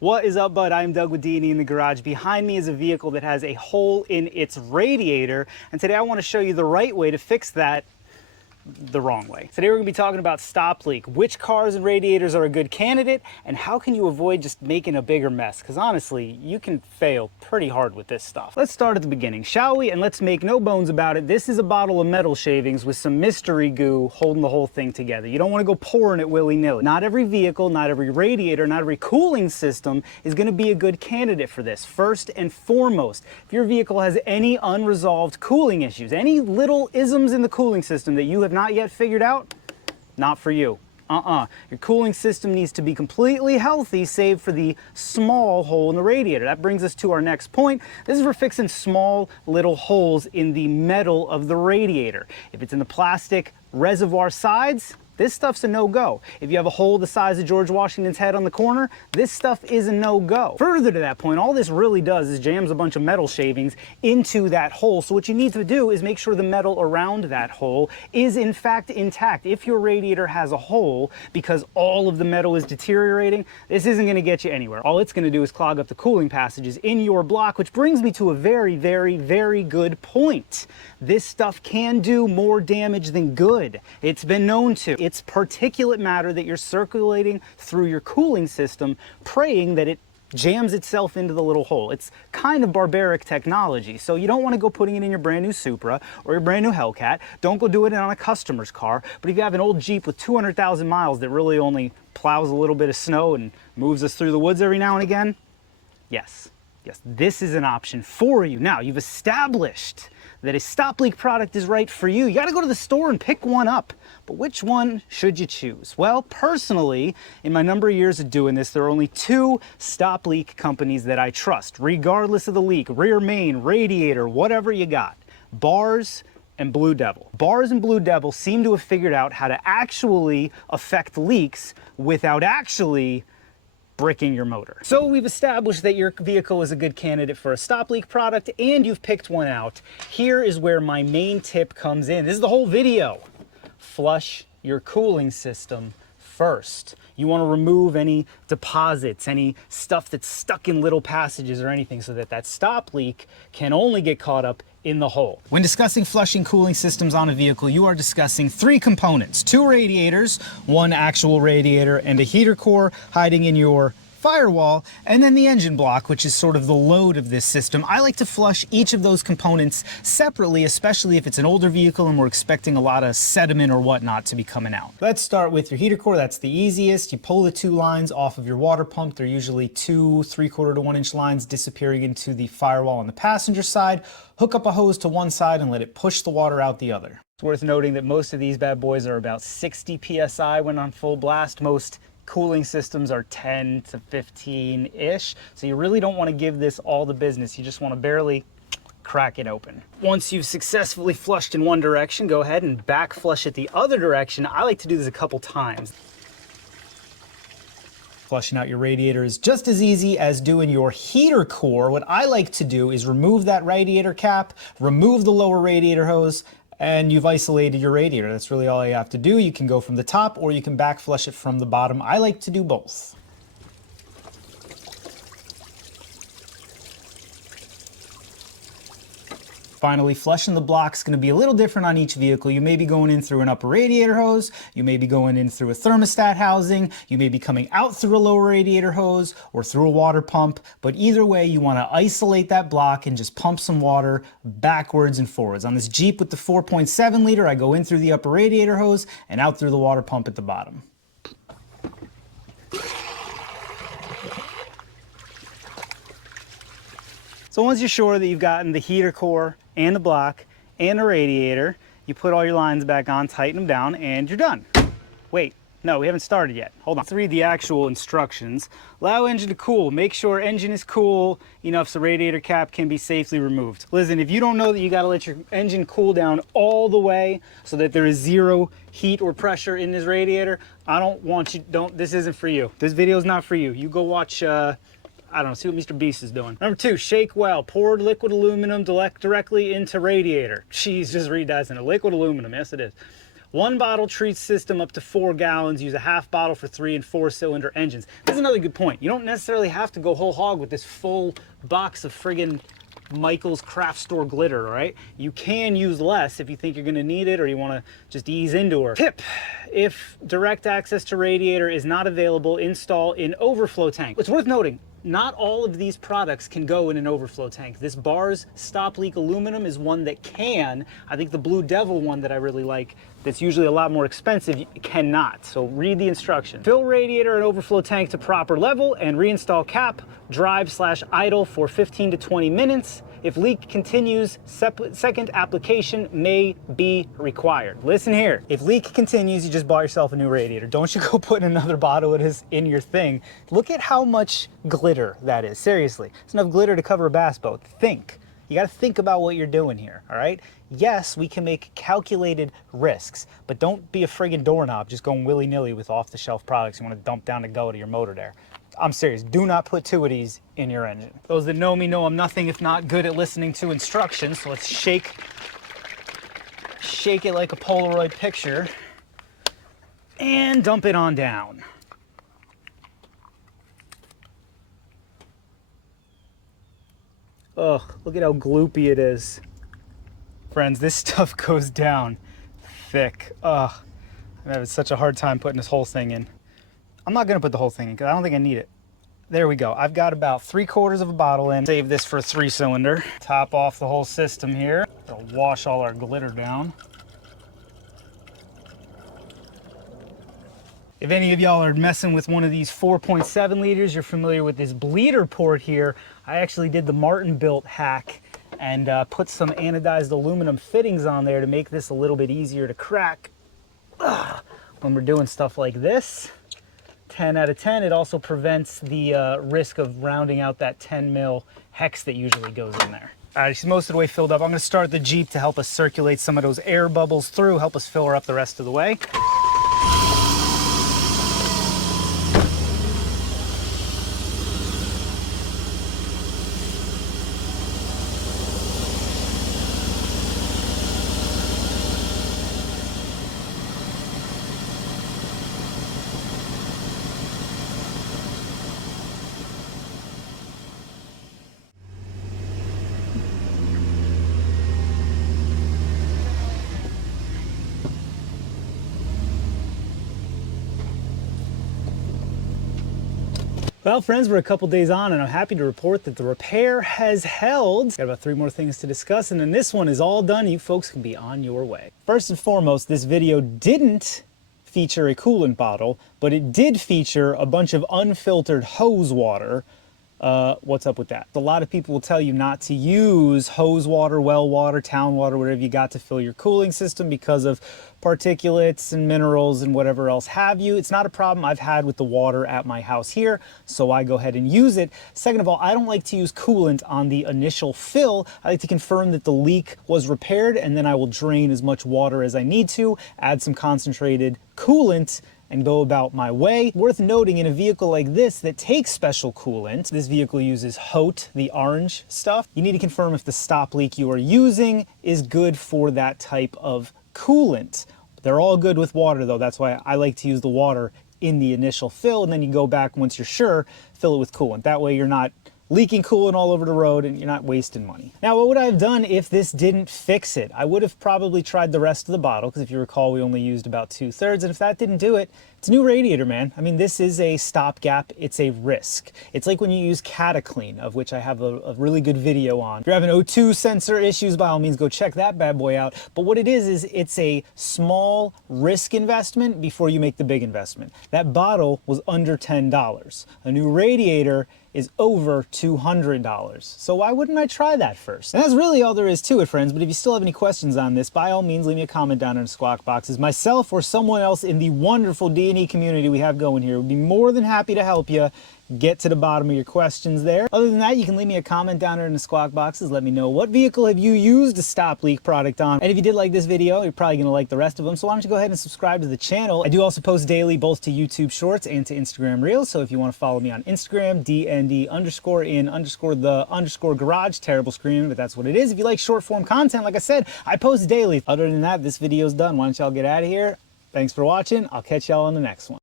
What is up, bud? I'm Doug with D&E in the Garage. Behind me is a vehicle that has a hole in its radiator, and today I want to show you the right way to fix that the wrong way. Today we're going to be talking about stop leak, which cars and radiators are a good candidate, and how can you avoid just making a bigger mess, because honestly, you can fail pretty hard with this stuff. Let's start at the beginning, shall we? And let's make no bones about it. This is a bottle of metal shavings with some mystery goo holding the whole thing together. You don't want to go pouring it willy-nilly. Not every vehicle, not every radiator, not every cooling system is going to be a good candidate for this. First and foremost, if your vehicle has any unresolved cooling issues, any little isms in the cooling system that you have not yet figured out, not for you. Your cooling system needs to be completely healthy, save for the small hole in the radiator. That brings us to our next point. This is for fixing small little holes in the metal of the radiator. If it's in the plastic reservoir sides, this stuff's a no-go. If you have a hole the size of George Washington's head on the corner, this stuff is a no-go. Further to that point, all this really does is jams a bunch of metal shavings into that hole. So what you need to do is make sure the metal around that hole is in fact intact. If your radiator has a hole because all of the metal is deteriorating, this isn't gonna get you anywhere. All it's gonna do is clog up the cooling passages in your block, which brings me to a very, very, very good point. This stuff can do more damage than good. It's been known to. It's particulate matter that you're circulating through your cooling system, praying that it jams itself into the little hole. It's kind of barbaric technology, so you don't want to go putting it in your brand new Supra or your brand new Hellcat. Don't go do it on a customer's car. But if you have an old Jeep with 200,000 miles that really only plows a little bit of snow and moves us through the woods every now and again, yes, this is an option for you. Now, you've established that a stop leak product is right for you. You got to go to the store and pick one up. But which one should you choose? Well, personally, in my number of years of doing this, there are only two stop leak companies that I trust, regardless of the leak, rear main, radiator, whatever you got. Bars and Blue Devil. Bars and Blue Devil seem to have figured out how to actually affect leaks without actually bricking your motor. So we've established that your vehicle is a good candidate for a stop leak product and you've picked one out. Here is where my main tip comes in. This is the whole video. Flush your cooling system first. You want to remove any deposits, any stuff that's stuck in little passages or anything, so that that stop leak can only get caught up in the hole. When discussing flushing cooling systems on a vehicle, you are discussing three components: two radiators, one actual radiator, and a heater core hiding in your firewall, and then the engine block, which is sort of the load of this system. I like to flush each of those components separately, especially if it's an older vehicle and we're expecting a lot of sediment or whatnot to be coming out. Let's start with your heater core. That's the easiest. You pull the two lines off of your water pump. They're usually 2 3/4 to 1 inch lines disappearing into the firewall on the passenger side. Hook up a hose to one side and let it push the water out the other. It's worth noting that most of these bad boys are about 60 PSI when on full blast. Most cooling systems are 10 to 15-ish, so you really don't want to give this all the business. You just want to barely crack it open. Once you've successfully flushed in one direction, go ahead and back flush it the other direction. I like to do this a couple times. Flushing out your radiator is just as easy as doing your heater core. What I like to do is remove that radiator cap, remove the lower radiator hose, and you've isolated your radiator. That's really all you have to do. You can go from the top or you can back flush it from the bottom. I like to do both. Finally, flushing the block is going to be a little different on each vehicle. You may be going in through an upper radiator hose, you may be going in through a thermostat housing, you may be coming out through a lower radiator hose or through a water pump, but either way you want to isolate that block and just pump some water backwards and forwards. On this Jeep with the 4.7 liter, I go in through the upper radiator hose and out through the water pump at the bottom. So once you're sure that you've gotten the heater core and the block and the radiator, you put all your lines back on, tighten them down, and you're done. Wait, no, we haven't started yet. Hold on. Let's read the actual instructions. Allow engine to cool. Make sure engine is cool enough so radiator cap can be safely removed. Listen, if you don't know that you gotta let your engine cool down all the way so that there is zero heat or pressure in this radiator, I don't want you, this isn't for you. This video is not for you. You go watch, I don't know, see what Mr. Beast is doing. Number 2, shake well. Poured liquid aluminum directly into radiator. Jeez, just read that. It's in a liquid aluminum. Yes, it is. 1 bottle treats system up to 4 gallons. Use a half bottle for 3 and 4 cylinder engines. This is another good point. You don't necessarily have to go whole hog with this full box of friggin' Michael's craft store glitter, all right? You can use less if you think you're gonna need it or you wanna just ease into her. Tip, if direct access to radiator is not available, install in overflow tank. It's worth noting, not all of these products can go in an overflow tank. This Bars Stop Leak Aluminum is one that can. I think the Blue Devil one that I really like, that's usually a lot more expensive, cannot. So read the instruction. Fill radiator and overflow tank to proper level and reinstall cap, drive/idle for 15 to 20 minutes. If leak continues, second application may be required. Listen here, if leak continues, you just bought yourself a new radiator. Don't you go put another bottle of this in your thing. Look at how much glitter that is, seriously. It's enough glitter to cover a bass boat. Think. You gotta think about what you're doing here, all right? Yes, we can make calculated risks, but don't be a friggin' doorknob just going willy-nilly with off-the-shelf products you wanna dump down to go to your motor there. I'm serious, do not put 2 of these in your engine. Those that know me know I'm nothing if not good at listening to instructions, so let's shake it like a Polaroid picture and dump it on down. Ugh, look at how gloopy it is. Friends, this stuff goes down thick. Ugh, I'm having such a hard time putting this whole thing in. I'm not gonna put the whole thing in because I don't think I need it. There we go. I've got about 3/4 of a bottle in. Save this for a 3-cylinder. Top off the whole system here. It'll wash all our glitter down. If any of y'all are messing with one of these 4.7 liters, you're familiar with this bleeder port here. I actually did the MartinBuilt hack and put some anodized aluminum fittings on there to make this a little bit easier to crack when we're doing stuff like this. 10 out of 10. It also prevents the risk of rounding out that 10 mil hex that usually goes in there. All right, she's most of the way filled up. I'm gonna start the Jeep to help us circulate some of those air bubbles through, help us fill her up the rest of the way. Well, friends, we're a couple days on and I'm happy to report that the repair has held. Got about 3 more things to discuss and then this one is all done. You folks can be on your way. First and foremost, this video didn't feature a coolant bottle, but it did feature a bunch of unfiltered hose water. What's up with that? A lot of people will tell you not to use hose water, well water, town water, whatever you got to fill your cooling system because of particulates and minerals and whatever else have you. It's not a problem I've had with the water at my house here, so I go ahead and use it. Second of all, I don't like to use coolant on the initial fill. I like to confirm that the leak was repaired and then I will drain as much water as I need to, add some concentrated coolant, and go about my way. Worth noting, in a vehicle like this that takes special coolant, this vehicle uses HOT, the orange stuff, you need to confirm if the stop leak you are using is good for that type of coolant. They're all good with water though, that's why I like to use the water in the initial fill, and then you go back once you're sure, fill it with coolant. That way you're not leaking coolant all over the road and you're not wasting money. Now, what would I have done if this didn't fix it? I would have probably tried the rest of the bottle, because if you recall, we only used about 2/3, and if that didn't do it, it's a new radiator, man. I mean, this is a stopgap, it's a risk. It's like when you use Cataclean, of which I have a really good video on. If you're having O2 sensor issues, by all means, go check that bad boy out. But what it is it's a small risk investment before you make the big investment. That bottle was under $10. A new radiator is over $200. So why wouldn't I try that first? And that's really all there is to it, friends. But if you still have any questions on this, by all means, leave me a comment down in the squawk boxes. Myself or someone else in the wonderful D&E community we have going here would be more than happy to help you get to the bottom of your questions there. Other than that, you can leave me a comment down there in the squawk boxes. Let me know what vehicle have you used a stop leak product on. And if you did like this video, you're probably gonna like the rest of them. So why don't you go ahead and subscribe to the channel. I do also post daily both to YouTube Shorts and to Instagram Reels. So if you want to follow me on Instagram, DND_in_the_garage, terrible screen, but that's what it is. If you like short form content, like I said, I post daily. Other than that, this video's done. Why don't y'all get out of here? Thanks for watching. I'll catch y'all on the next one.